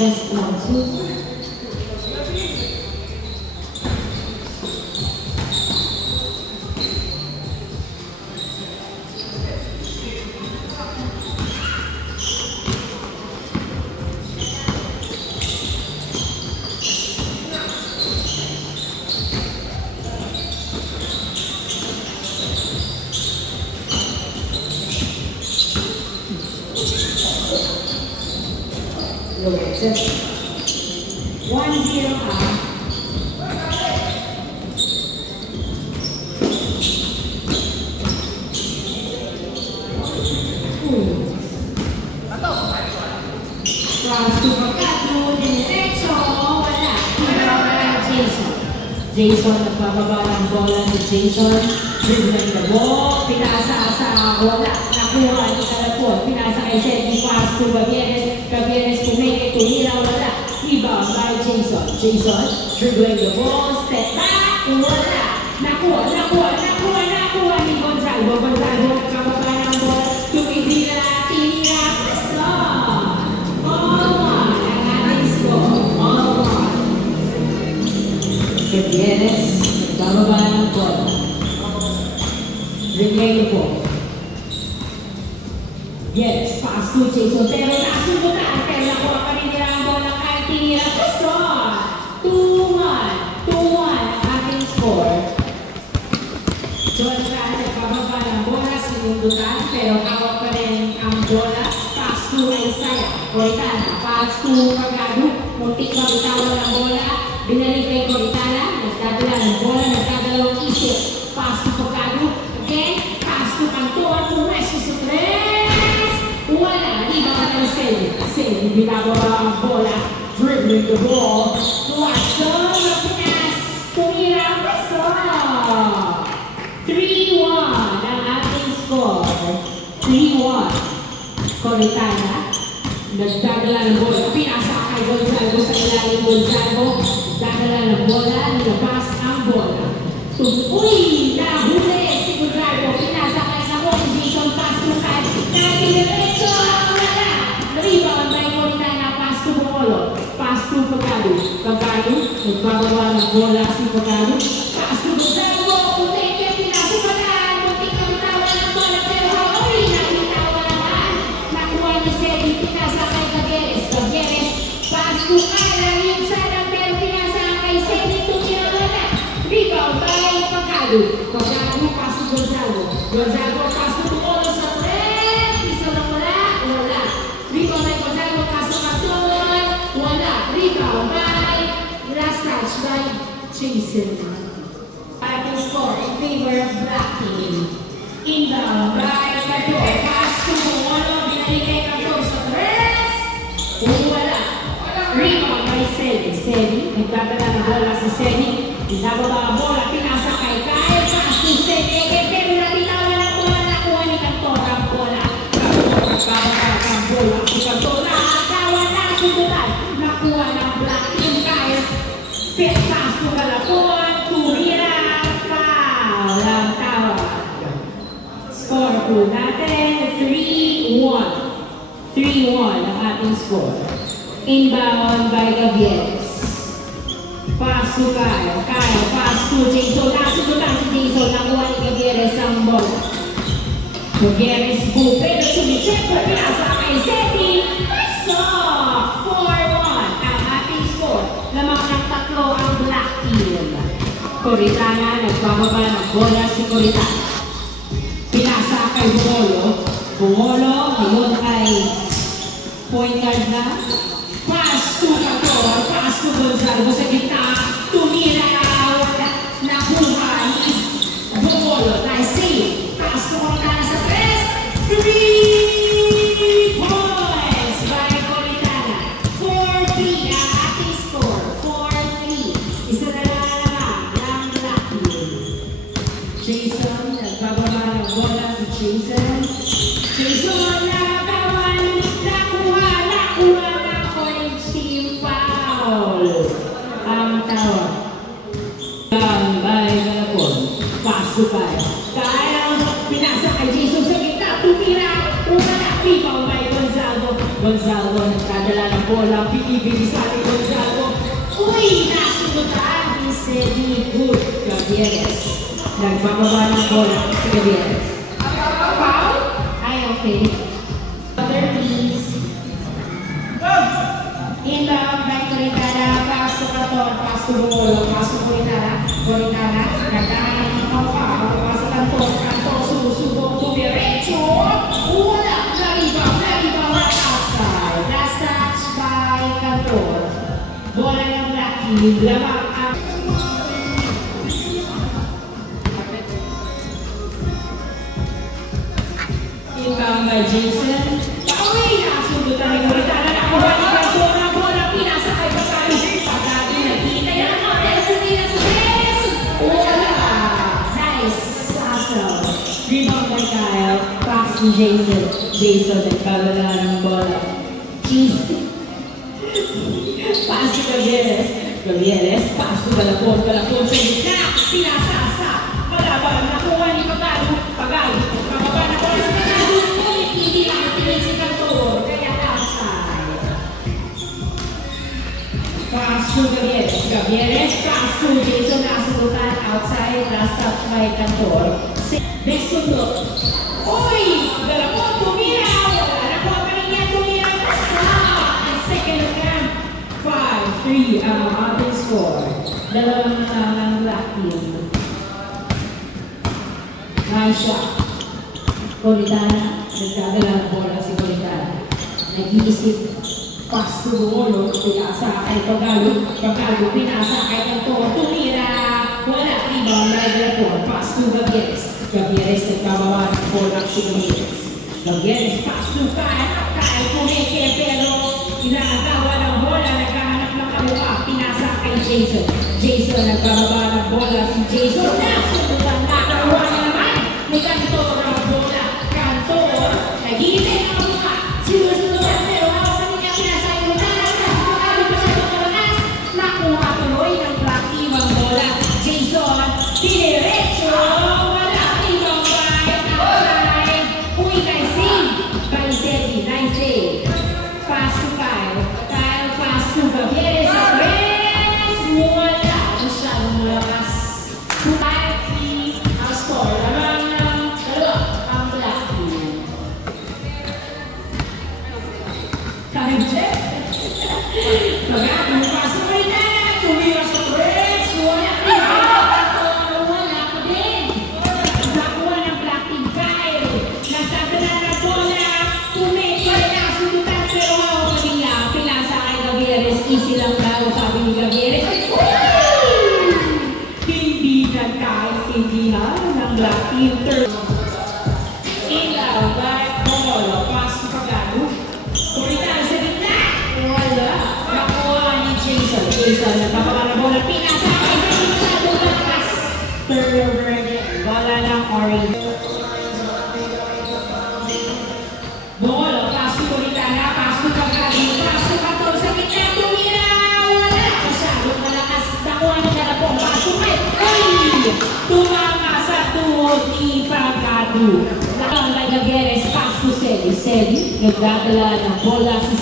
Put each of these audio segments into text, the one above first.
Just 1, 2. Just 1-0 Jason, nagpababa ng bola si Jason. Dribbling the ball, pinasa sa bola. Nakuha ni Calapon, pinasa kay Sergi, pass to Gavieres. Gavieres pumili, tumira, wala. Rebound by Jason. Jason, dribbling the ball, step back, wala. Nakuha ni Gonzalo. Gonzalo, nagpababa ng bola. Tumitira, tinira, pasto. All-one, ang ating score. All-one. Gavieres, nagpababa ng bola. Dribbling the ball. Yes, pass to Jason, pero nasubutan, pero nakuha pa rin nila ang bola kahit tinira. Pasto! 2-1. 2-1 ang ating score. Jonathan, nagpababa ng bola, sinundutan, pero hawak pa rin ang bola. Pass to Isaiah. Coritana, pass to Pagado. Muntik mabitawan ang bola. Binalik kay Coritana, nagdadala ng bola, nagdadalawang isip. Pass to Pagado. Again, pass to Anton, pumeso sa tres. Wala, di ba ka ng Sally, binababa ang bola. Dribbling the ball. Watson, Pinas, tumira, Pasto. 3-1 ang ating score. 3-1. Coritana, nagdadala ng bola. Pinasa kay Gonzalo sa ilalim. Gonzalo, nagdadala ng bola. Nilabas ang bola. Uy! Nahuli si Gonzalo. Pinasa kay Nakon. Jason, pass to Kat. Diretso ang wala. Rebound by Coritana. Pass to Bongolo. Pass to Pagado. Pagado, nagbababa ng bola si Pagado. Pass to Gonzalo. Puti, pinasa pa na. Muntik na bitawan ng bola. Pero hawari na bitawan naman. Nakuha ni Sally. Pinasa kay Gavieres. Gavieres, pass to Alan. Yung sarang pero pinasa kay Sally. Tumira na. Rebound by Pagado. Pagado, pass to Gonzalo. Gonzalo, pass to Bongolo sa tres. Piso na wala. Wala. Rebound by Gonzalo. Pass to Anton. Wala. Rebound by last touch by Jason. Ating score in favor of Black Team. Inbound by Cador. Pass to Bongolo. Binalik kay Cador sa tres. Wala. Rebound by Sally. Sally, nagdadala ng bola sa Sally. Binababa ang bola. Pinasa kay Kyle. Pass to Sally. Pero nabitawan ang bola. Nakuha ni Cador ang bola. Nagkababa ang bola. Si Cador nakakawa na sundutan. Nakuha ng Black Team. Kyle. Pass to Calapon. Tumira. Foul. Ang tawag. Score po natin. 3-1. 3-1 ang ating score. Inbound by Gavieres. Pass to Kyle. Kyle, pass to Jason. Nasubutan si Jason. Nakuha ni Gavieres ang bola. Gavieres po. Pero sumicheck. Pinasa kay Seti. Paso! 4-1 ang ating score. Lamang ng tatlo ang Black Team. Coritana, nagbababa ng bola si Coritana. Pinasa kay Bongolo. Bongolo, ngayon ay point guard na. Pass to Cador. Pass to Gonzalo sa gitna. Tumira na wala. Nakuha ni Bongolo. Nice save. Pass to Coritana sa tres. 3 points by Coritana. 4-3 ang ating score. 4-3. Isa na lang ng Black Team. Jason, nagbababa ng bola si Jason. Jason, nakawan. Nakuha Gonzalo, nagdadala ng bola, binibilisan ni Gonzalo. Uy! Nasunutan ni Sedi Good Gavieres. Nagbababa ng bola si Gavieres. Foul? Ay, okay. Other please. Inbound, back to Ritada, pass to Cantor, pass to Bolo, pass to Boritana, nagdahan ng mga foul, pass to Cantor, Cantor, sumusubok, tumiretso, wala, naribang, right outside, last touch by Cantor, bola ng Lucky, lamang ang inbound by Jason, pauwi na, sundutan ng Boritana, nakuha ni Cantor, Jason nagkabala ng bola. Pass to Gavieres, pass to Galapon sa gitna, pinasasa, palaban, nakuha ni Pagay, mababa na bola sa Pagay, ulit hindi lang pinil si Cantor, kaya outside. Pass to Gavieres, pass to Jason, nasunutan outside, last touch by Cantor. Besunod. Uy! Galapon, tumira! Wala na po pa rin niya tumira basta! Ang second attempt. 5-3 ang ating score. Dalawang ng black team. Nice shot. Boritana, nagkadala ng bola si Boritana. Nag-iisip. Pass to Bolo, pinasa kay Pagalo, pinasa kay Cantor, tumira! Wala, rebound by Galapon. Pass to Gavieres nagkabawa ng bola si Gavieres pass to Kyle kumeke pero inagawa ng bola, nagkahanap ng kabuka, pinasa kay Jason nagkabawa ng bola si Jason, nasunutan nakakuha na naman ni Cantor ang bola, Cantor nag-iinit ang kabuka, sinusunutan pero hawak niya pinasayunan nakakali pa siya ng malakas, nakuha tuloy ng black team ang bola, Jason diretso. Nice save. Pass to Kyle, pass to Gavieres, wala masyadong malakas. 5-3 ang score. Lamang ng dalawa ang black team. Time check. Pagkakong pass to Boritana, tumira sa press, wala rin. Wala pa din. Nakuha ng black team Kyle. Nagtagala na bola. Easy lang daw, sabi ni Gavieres. Hindi nagkaintindihan ng black team. Inbound, back ball, pass to Pagano. Boritana sa gitna. Wala. Nakuha ni Jason. Nagpapaka ng bola. Pinasa kay Jason. Masyadong lakas. Turnover again. Bola ng orange. Bola, pass to Boritana. Pass to Pagano. Pass to Cantor sa gitna. Tumama sa tuhod ni Pagado. Lang kay Gavieres, pass to Sedi. Nagdadala ng bola si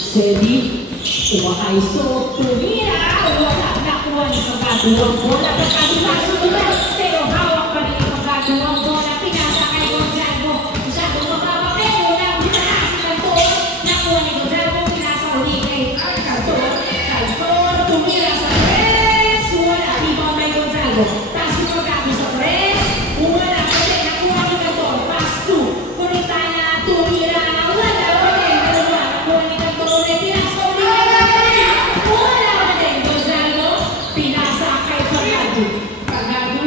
Sedi. Umakaiso, tumira. Wala, nakuha ni Pagado ang bola. Pagado nasunutan, pero hawak pa rin ni Pagado ang bola. Pinasa kay Gonzalo. Masyadong mababa, pero nakuha si Cantor. Nakuha ni Gonzalo, pinasa uli kay Cantor. Cantor, tumira sa press. Wala, rebound by Gonzalo. Pass to Pagado sa press. Wala pa rin, nakuha ni Cantor. Pass to Boritana, tumira. Wala pa rin, dalawa. Nakuha ni Cantor ulit. Pinasa uli kay Gonzalo. Wala pa rin, Gonzalo. Pinasa kay Pagado. Pagado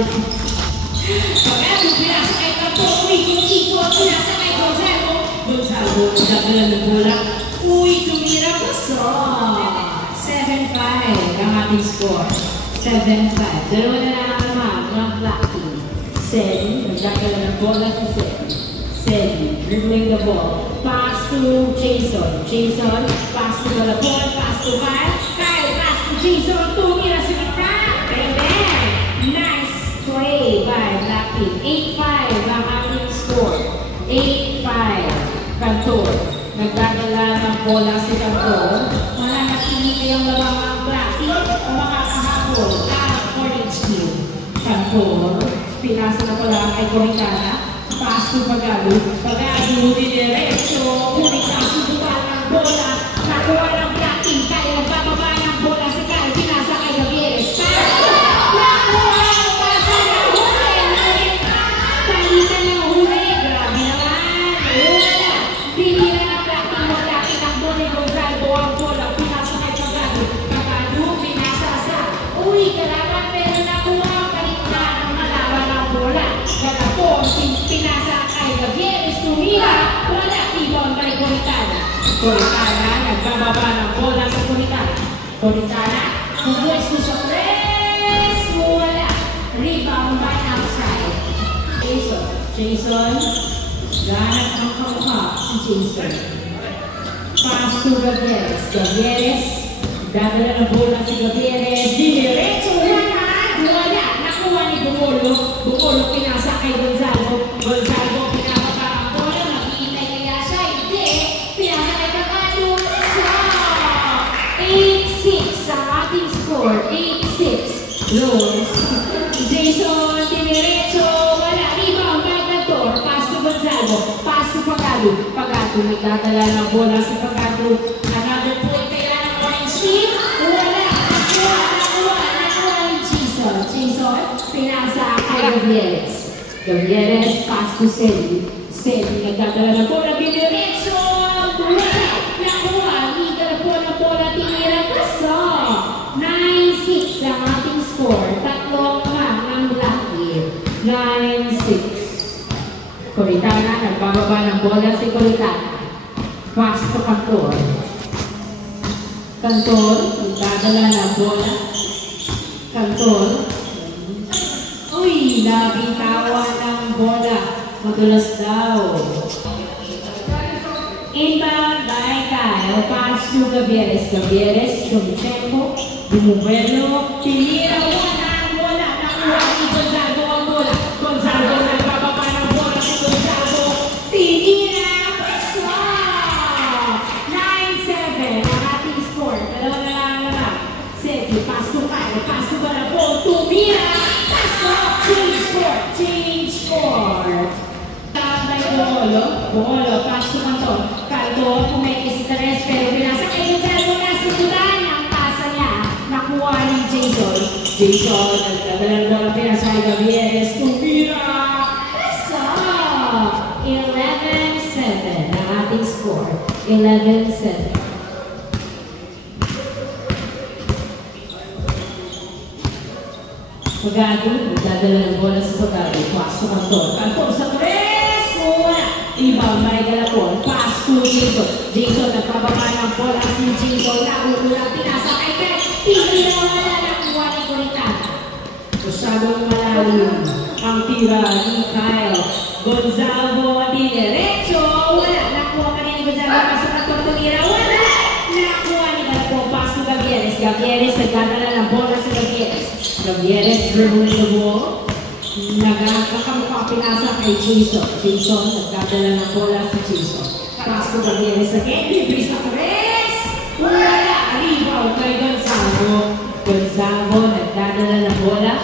Pagkado, pinasa kay Kanto, ikot, pinasa kay Gonzalo. Gonzalo, nagdadala ng bola. Uy, tumira pa sa 7-5 ang ating score. 7-5. Dalawa na lang naman ng black team. Sedi, nagdadala ng bola si Sedi. Sedi, dribbling the ball. Pass to Jason. Jason, pass to Galapon, pass to Kyle. Kyle, pass to Jason. Tumira si Frank. And then, nice play by black team. 8-5 ang ating score. 8-5. Kantor. Nagdadala ng bola si Kantor. Mananatili kayang labang ang black team o makakahabol ang orange team. Kantor. Pinasa na pala kay Corintana. Pass to Pagado. Pagado, dinerecho. Ngunit nasubukan ng bola. Nakuha ng black team. Kaya nagbababa ng bola si Kyle. Pinasa kay Gavieres. Nakuha ang pasa ng huli. Palitan ng huli. Grabe naman. Wala. Tinira ng black team. Wala. Tinakbo ni Gonzalo ang bola. Pinasa kay Pagado. Pagado, pinasa sa. Uy, kalaban. Pero nakuha ang kaliktaan ng malaban ng bola. Galapon, pinasa kay Gavieres. Tumira. Wala. Tibon kay Corintana. Corintana, nagbababa ng bola sa Corintana. Corintana, pumwesto sa press. Wala. Rebound by outside. Jason. Ganap ang kamukha si Jason. Pass to Gavieres. Gavieres. Dadala ng bola si Gavieres. Dinerecho. Wala. Nakuha ni Bumolo. Bumolo pinasa kay Gonzalo. Gonzalo pinapaka ang bola. Nakikita kaya siya. Hindi. Pinasa kay Pagado. 8-6 ang ating score. 8-6. Rose. Jason. Dinerecho. Wala. Rebound by Kantor. Pass to Gonzalo. Pass to Pagado. Pagado. Nagdadala ng bola si Pagado. Another point kaya ng orange team. Wala. Nakuha ni Jason. Jason. Pinasa kay Gavieres. Gavieres. Pass to Sedi. Sedi. Nagdadala ng bola. Dinerecho. Wala. Nakuha. Liga po ng bola. Tinira pa sa 9-6 ang ating score. Tatlong lang ng black team. 9-6. Corintana. Nagbababa ng bola si Corintana. Pass to Kantor. Kantor. Nagdadala ng bola. Kantor. Uy, nabitawan ng bola. Madulas daw. Inbound by Kyle. Pass to Gavieres. Gavieres, Chomichenko. Bumubuelo. Tinira ang bola. Nakuha ni Gonzalo ang bola. Gonzalo nagbababa ng bola si Gonzalo. Tinira. Pesa! 9-7 ang ating score. Dalawa na lang naman. Seti, pass to Kyle. Pass to Galapon. Tumira. Change score. Tambay Bumolo, pass to Kantor. Kantor, kumekis si Teres, pero pinasa kay Gonzalo na subutan ang pasa niya. Nakuha ni Jason. Jason, nagdadala ng bola, pinasa kay Gavieres. Tumira. Pasa! 11-7 ang ating score. 11-7. Pagado, nagdadala ng bola sa Pagado. Pass to Kantor. Kantor sa press! Wala! Rebound by Galapon. Pass to Jason. Jason, nagpababa ng bola si Jason. Nakukulang pinasa kay Kyle. Tinira wala nakuha ni Corintana. Masyadong malalim ang tira ni Kyle. Gonzalo, dinerecho. Wala! Nakuha ka ni Gonzalo. Pass to Kantor. Tumira. Wala! Nakuha ni Galapon. Pass to Gavieres. Gavieres, nagdadala ng bola sa Gavieres. Gavieres, dribbling the ball. Nagkakamukha pinasa kay Jason. Jason, nagdadala ng bola si Jason. Pass to Gavieres again. Bibris na Perez. Wala. Rebound kay Gonzalo. Gonzalo, nagdadala ng bola.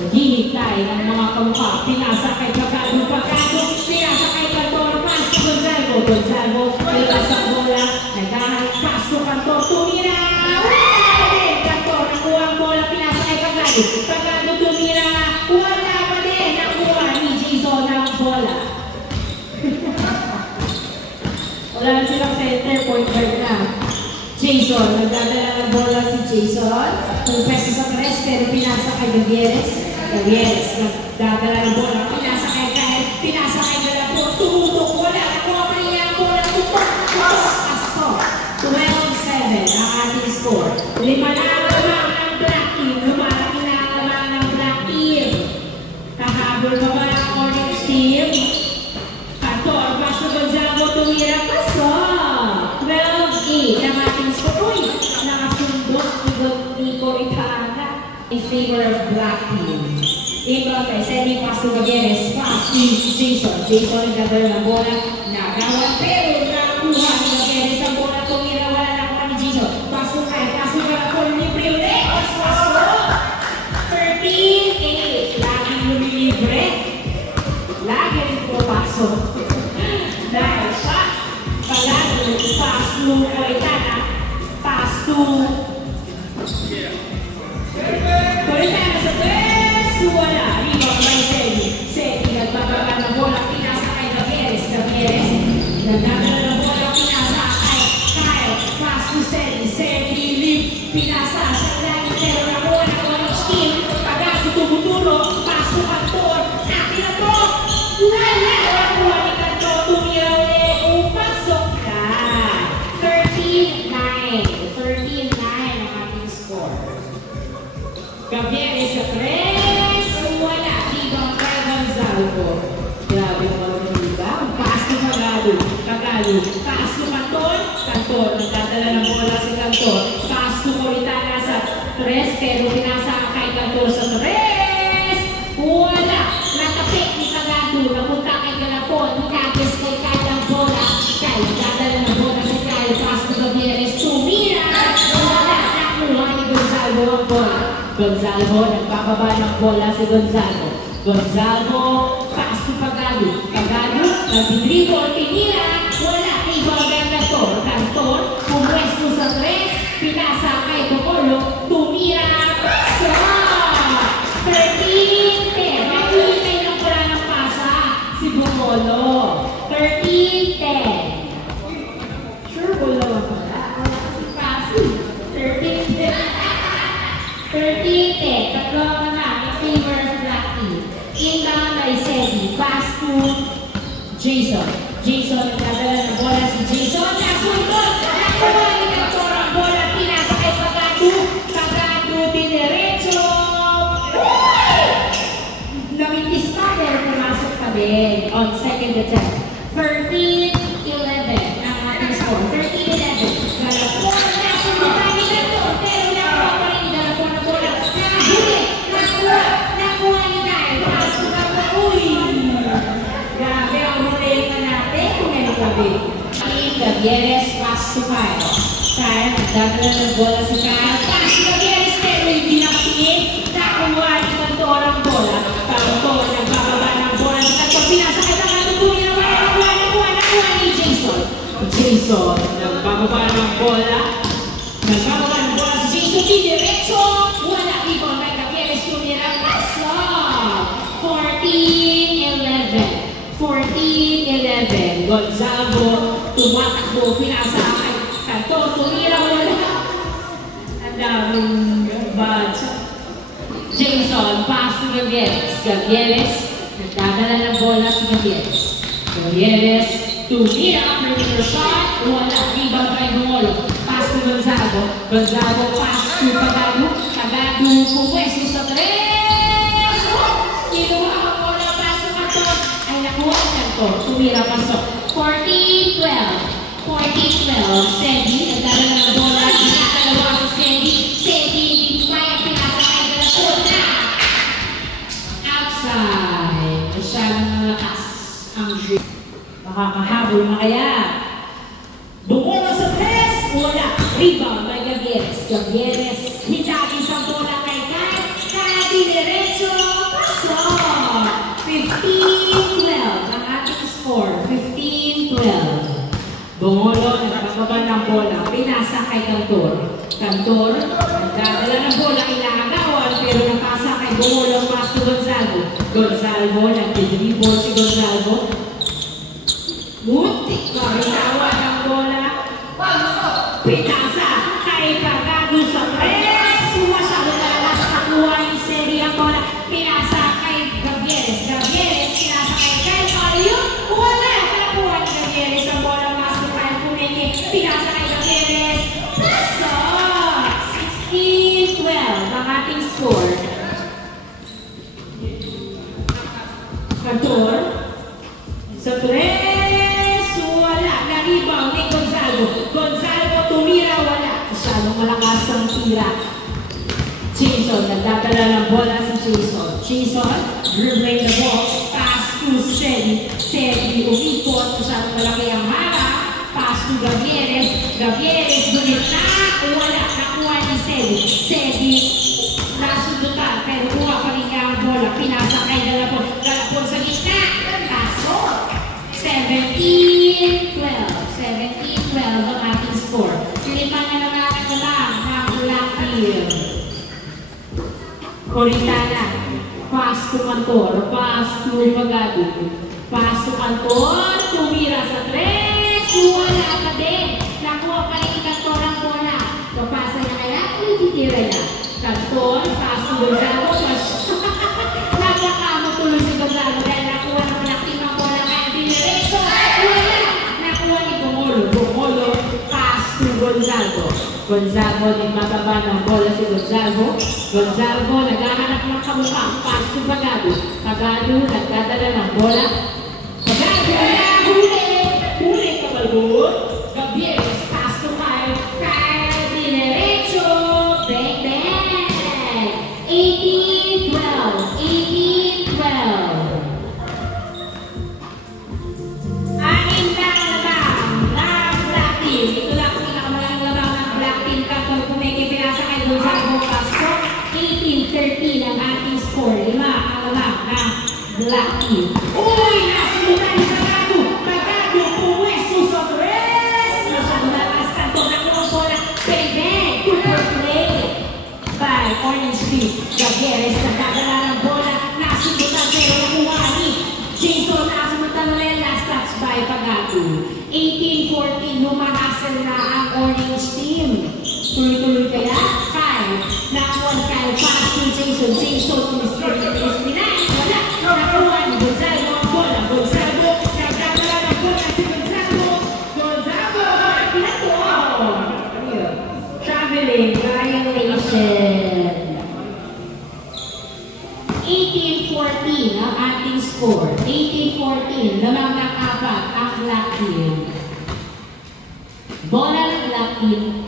Naghihintay ng mga kamukha. Pinasa kay Pagado. Pagado, pinasa kay Kantor. Pass to Gonzalo. Gonzalo, pinasa ang bola. Nagkakas to Kantor. Tumira. Pagado tumira, wala pa din. Nakuha ni Jason ang bola. Wala na silang center, point guard na. Jason, nagdadala ng bola si Jason. Pumpeso sa tres, pero pinasa kay Gavieres. Gavieres, nagdadala ng bola. Pinasa kay Kyle. Pinasa kay Galapon. Tumutok. Wala. Nakuha pa niya ang bola. Tutok. Pasto. 12-7 ang ating score. 5 na lamang ng Black Team. Lumalaki na lamang ng Black Team. Kahabol pa ba ang Orange Team? Kantor, Pasto Gonzago, tumira. Pasto. 12-8 ang ating score. Uy, nakasundot ni Coritana in favor of Black Team. Ito kay sending pass to Gavieres. Pass to Jason. Jason nagdadala ng bola. Nagawa pero nakuha ni Gavieres ang bola. Tumira, wala nakuha ni Jason. Pass to Kyle. Pass to Galapon. Libre ulit. Pass to 13-8. Laging lumilibre. Lagi rin pumapasok. Dahil siya palagi pass to Coritana. Pass to Coritana sa tres. Wala. Rebound by Sedi. Sedi nagbababa ng bola. Pinasa kay Gavieres. Gavieres nagdadala ng bola. Pinasa kay Kyle. Pass to Sedi. Sedi lead. Pinasa sa ilalim. Pero nakuha ng Orange Team. Pagkaso tumuturo. Pass to Kantor. Akin na to. Wala. Nakuha ni Kantor. Tumira ulit. Upasok ka. 13-9. 13-9 ang ating score. Gavieres sa tres. Wala. Rebound kay Gonzago. Grabe naman ang rebound. Pass to Cagado. Cagado. Pass to Kantor. Kantor. Nagdadala ng bola si Kantor. Pass to Coritana sa tres. Pero pinasa kay Kantor sa tres. Wala. Natapik ni Cagado. Napunta kay Galapon. Hinagis kay Kyle ang bola. Kyle. Nagdadala ng bola si Kyle. Pass to Gavieres. Tumira. Wala. Nakuha ni Gonzago ang bola. Gonzago, nagpapaba ng bola si Gonzago. Gonzago, pass to Cagado. Cagado, nag-dribble, tinira. Wala, rebound ng Kantor. Kantor, pumwesto sa tres. Pinasa kay Bocolo. Tumira. Paso! 13-10. Naghihintay lang pala ng pasa si Bocolo. 13-10. Sure, wala pala. Wala kasi pasi. 13-10. 13-10. Tatlo ka na in favor of Black Team. Inbound by Sedi. Pass to Jason. Jason, nagdadala ng bola si Jason. Nasundot! Nakuha ni Kantor ang bola. Pinasa kay Cagado. Cagado, diniretso. Namintis pa pero pumasok pa din on second attempt. 13-11 ang ating score. 13-11. Galapon. Nasundot pa ni Kantor. Pero nakuha pa rin ni Galapon ang bola. Nahuli. Nakuha ni Kyle. Pass to Galapon. Uy! Grabe ang ruleta natin. Kung ngayon gabi. Gavieres, pass to Kyle. Kyle, nagdadala ng bola si Kyle. Pass to Gavieres. Pero hindi nakatingin. Nakuha ni Kantor ang bola. Kantor, nagbababa ng bola si Kantor. Pinasa kay Cagado. Tumira pa rin ang bola. Nakuha ni Jason. Jason, nagbababa ng bola. Nagbababa ng bola si Jason. Diretso. Wala. Rebound kay Gavieres. Tumira. Paso. 14-11. 14-11. Gonzago. Tumatakbo. Pinasa kay Kantor. Tumira. Wala. Ang daming bad. Jason. Pass to Gavieres. Gavieres. Nagdadala ng bola si Gavieres. Gavieres. Tumira. Perimeter shot. Wala. Rebound kay Bocolo. Pass to Gonzago. Gonzago. Pass to Cagado. Cagado. Pumwesto sa tres. Kinuha ang bola. Pass to Kantor. Ay, nakuha ang Kantor. Tumira. Pasok. 14-12. 14-12. Sedi. Nagdadala ng bola. Nakakalawa sa Sedi. Sedi. Hindi kaya pinasa kay Galapon na. Outside. Masyadong malakas ang shoot. Makakahabol na kaya. Bumulo sa tres. Wala. Rebound by Gavieres. Gavieres. Hintagi sa bola kay Kyle. Kaya diniretso. Paso. 15-12. Ang ating score. 15-12. Bumulo. Nagpapaba ng bola. Pinasa kay Kantor. Kantor. Nagdadala ng bola. Ilagawan. Pero napasa kay Bumulo. Pass to Gonzago. Gonzago. Nagdidribble si Gonzago. Muntik ka. Itawa ng bola. Pinasa kay Cagado Cantor. Sa 3. Wala. Na-rebound ni Gonzalo. Gonzalo tumira. Wala. Masyadong malakas ang tira. Jason. Nagdadala ng bola sa Jason. Jason. Dribbling the ball. Pass to Sedi. Sedi. Umikot. Masyadong malaki ang hara. Pass to Gavieres. Gavieres. Gunit na. Wala. Nakuha ni Sedi. Sedi. Nasundutan. Pero kuha pa rin niya ang bola. Pinasakay Galapon. Galapon sa gitna. Paso. 17-12. 17-12 ang ating score. Lima na naman ang lang ng Blackfield. Coritana. Pass to Cantor. Pass to Pagado. Pass to Cantor. Tumira sa 3. Wala pa din. Nakuha pa rin Cantor ang bola. Kapasa niya kaya, ititira niya. Cantor. Pass to Gonzalo. Napakamo tuloy si Gonzalo dahil nakuha ng Blackfield ang bola kaya dinireto. Wala. Nakuha ni Bongolo. Bongolo. Pass to Gonzalo. Gonzalo, nagmababa ng bola si Gonzalo. Gonzalo, naghahanap ng kamukha. Pass to Pagado. Pagado, nagdadala ng bola. Pagado, huli! Huli ka balbon. Gavieres, pass to Kyle. Kyle, dinerecho. Bang, bang! 18-12. 18-12. Anin lang labang ng Black Team. Ito lang ang pinakamalaking labang ng Black Team. Kapag kumikipinasa kay Gonzalo Pasco, 18-13 ang ating score. 5 ang labang ng Black Team. Uy! Nasunutan ni Pagado! Pagado! Puwesto sa 3! Masyado lakas kanto na kung bola. Bang, bang! Super play by Orange Team. Gavieres nagdadala ng bola. Nasunutan pero nakuha ni Jason. Nasunutan ulit. Last touch by Pagado. 18-14. Humahasal na ang Orange Team. Tuloy-tuloy kaya? Kyle. Nakuha ni Kyle. Pass to Jason. Jason. Wala. Nakuha ni Gonzalo ang bola. Gonzalo. Nagdadala ng bola si Gonzalo. Gonzalo. Pinato. Traveling violation. 18-14 ang ating score. 18-14. Lamang ng 4 ang Black Team. Bola ng Black Team.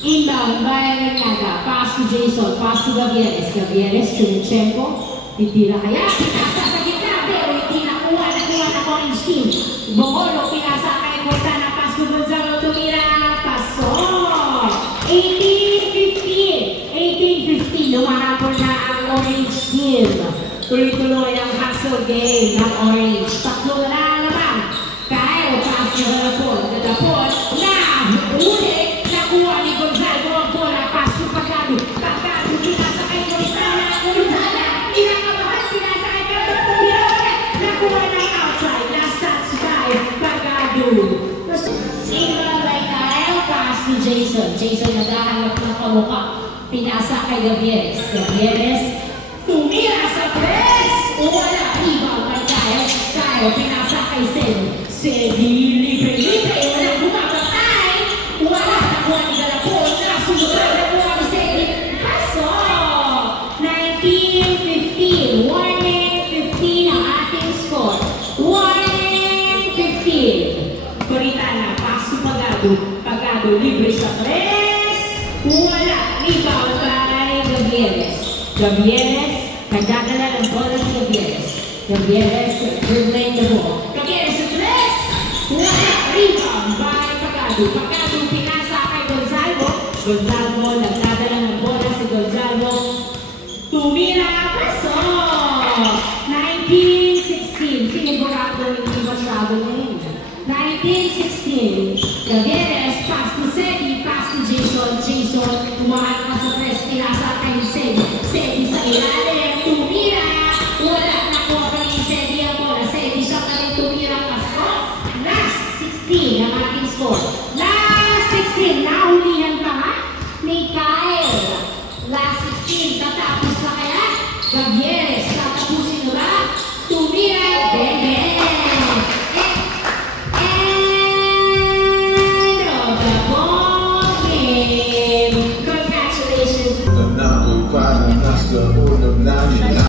Inbound by Renaga. Pass to Jason. Pass to Gavieres. Gavieres, Chunichenko. Titira kaya. Pinasa sa gitna. Pero hindi nakuha. Nakuha ng Orange Team. Bongolo. Pinasa kay Cortana. Pass to Gonzalo. Tumira. Paso. 18-15. 18-15. Lumahabol na ang Orange Team. Tuloy-tuloy ang hustle game ng Orange. Tatlo na naman. Kyle. Pass to Galapon. Galapon. Na. Ulit. Nakuha ni Gonzalo ang bola. Pass to Pagado. Pagado. Pinasa kay Cortana. Cortana. Pinakabahan. Pinasa kay Pagado. Nakuha ng outside. Last touch by Pagado. Single by Kyle. Pass to Jason. Jason naghahanap ng kamukha. Pinasa kay Gavieres. Gavieres. Tumira sa 3. Wala. Rebound by Kyle. Kyle. Pinasa kay Sedi. Sedi. Libre-libre. Wala bumabakay. Wala. Nakuha ni Galapon. Nasunutan. Nakuha ni Sedi. Paso. 19-15. 1-15 ang ating score. 1-15. Coritana. Pass to Pagado. Pagado. Libre sa 3. Wala. Rebound by Gavieres. Gavieres. Nagdadala ng bola si Gavieres. Gavieres. Dribbling the ball. Gavieres sa 3. Wala. Rebound by Pagado. Pagado. Pinasa kay Gonzalo. Gonzalo. Nagdadala ng bola si Gonzalo. Tumira. Paso. 19-16. Sinigurado hindi masyado ngayon. 19-16. Gavieres. Pass to Sedi. Pass to Jason. Jason. Umahan ka sa 3. Pinasa kay Sedi. Sedi sa ilalim. Tumira. Wala. Nakuha pa ni Sedi ang bola. Sedi siya pa rin tumira. Paso. Last 16 ang ating score. Last 16. Nahulihan pa nga ni Kyle. Last 16. Tatapos na kaya? Gonzalo.